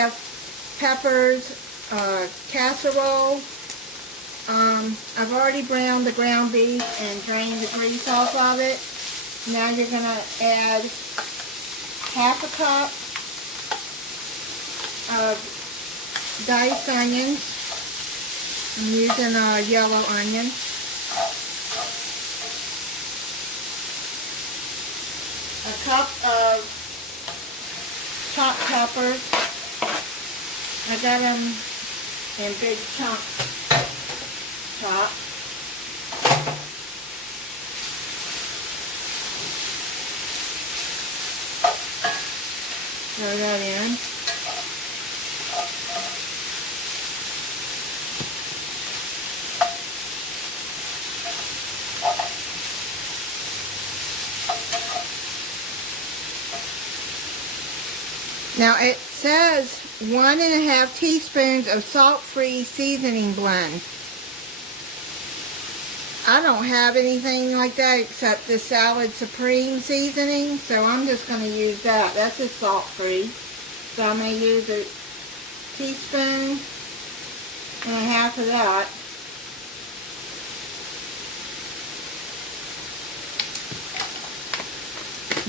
stuffed peppers, casserole. I've already browned the ground beef and drained the grease off of it. Now you're going to add half a cup of diced onions. I'm using a yellow onion. A cup of chopped peppers. I got them in big chunks chopped. Throw that in. Now it says 1.5 teaspoons of salt-free seasoning blend. I don't have anything like that except the Salad Supreme seasoning, so I'm just going to use that. That's just salt-free. So I'm going to use a teaspoon and a half of that.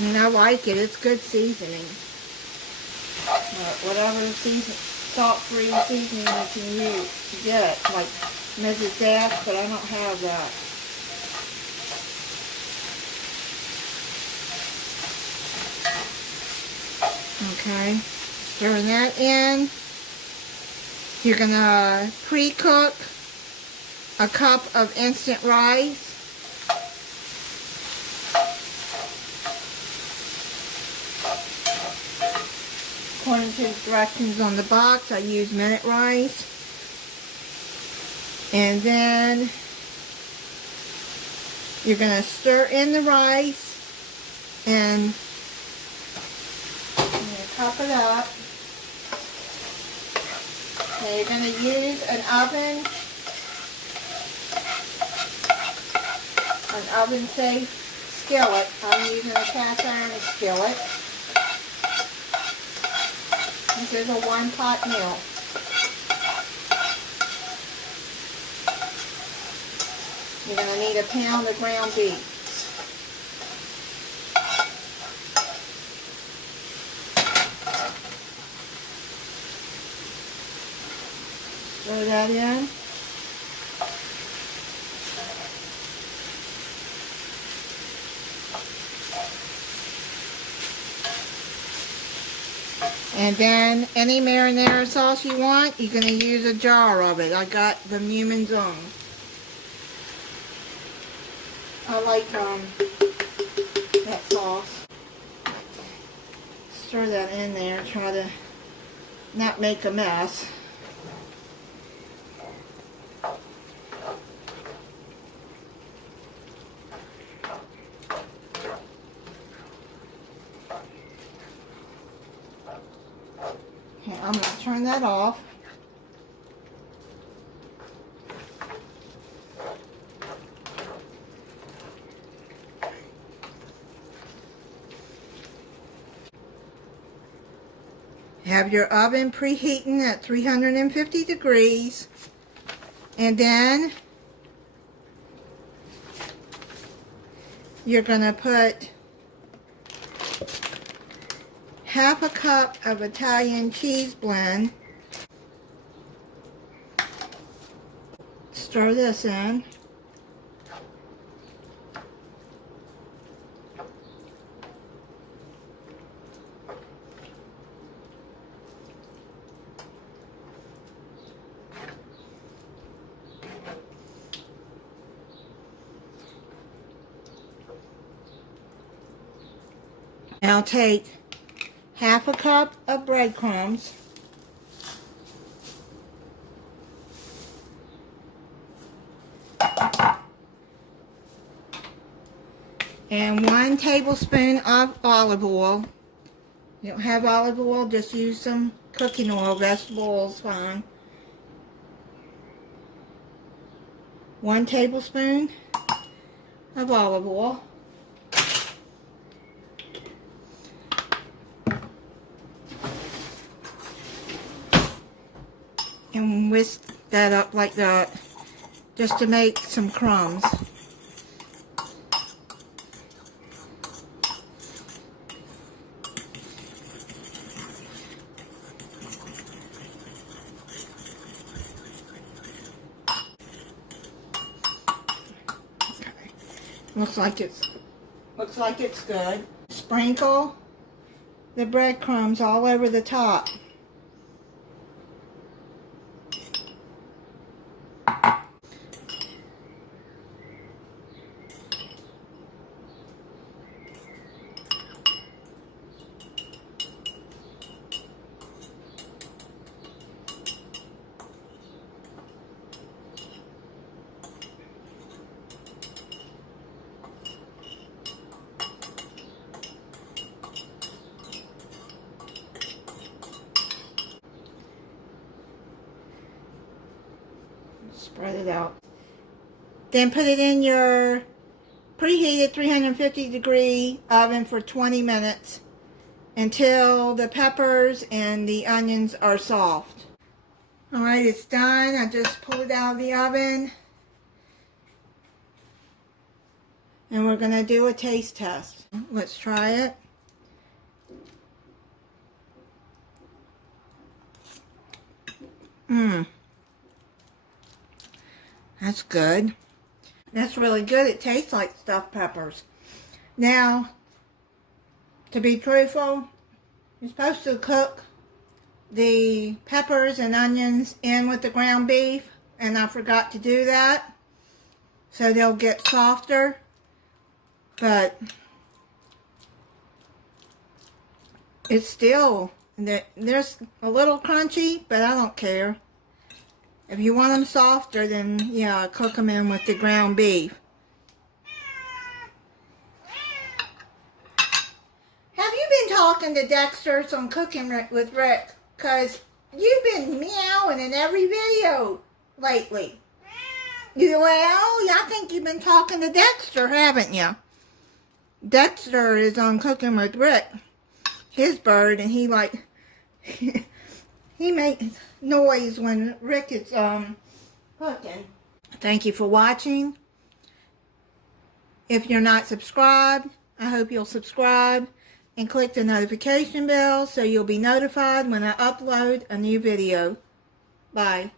And I like it. It's good seasoning. Whatever salt-free seasoning you can use to get, like Mrs. Dash, but I don't have that. Okay, stirring that in. You're gonna pre-cook a cup of instant rice. According to the directions on the box, I use minute rice. And then you're going to stir in the rice and cup it up. Now you're going to use an oven-safe skillet. I'm using a cast iron skillet. This is a 1-pot meal. You're going to need a pound of ground beef. Throw that in. And then any marinara sauce you want, you're going to use a jar of it. I got the Newman's Own. I like that sauce. Stir that in there. Try to not make a mess. Okay, I'm going to turn that off. Have your oven preheating at 350 degrees. And then you're going to put half a cup of Italian cheese blend. Stir this in. Now take half a cup of breadcrumbs and 1 tablespoon of olive oil. You don't have olive oil, just use some cooking oil. Vegetable oil is fine. 1 tablespoon of olive oil. and whisk that up like that, just to make some crumbs. Looks like it's good. Sprinkle the breadcrumbs all over the top. Spread it out. Then put it in your preheated 350-degree oven for 20 minutes until the peppers and the onions are soft. Alright, it's done. I just pulled it out of the oven. And we're going to do a taste test. Let's try it. That's good. That's really good. It tastes like stuffed peppers. Now, to be truthful, you're supposed to cook the peppers and onions in with the ground beef, and I forgot to do that, so they'll get softer. But it's still, there's a little crunchy, but I don't care. If you want them softer, then yeah, cook them in with the ground beef. Have you been talking to Dexter on Cooking with Rick? Because you've been meowing in every video lately. Well, I think you've been talking to Dexter, haven't you? Dexter is on Cooking with Rick, his bird, and he he makes noise when Rick is cooking. Thank you for watching. If you're not subscribed, I hope you'll subscribe and click the notification bell so you'll be notified when I upload a new video. Bye.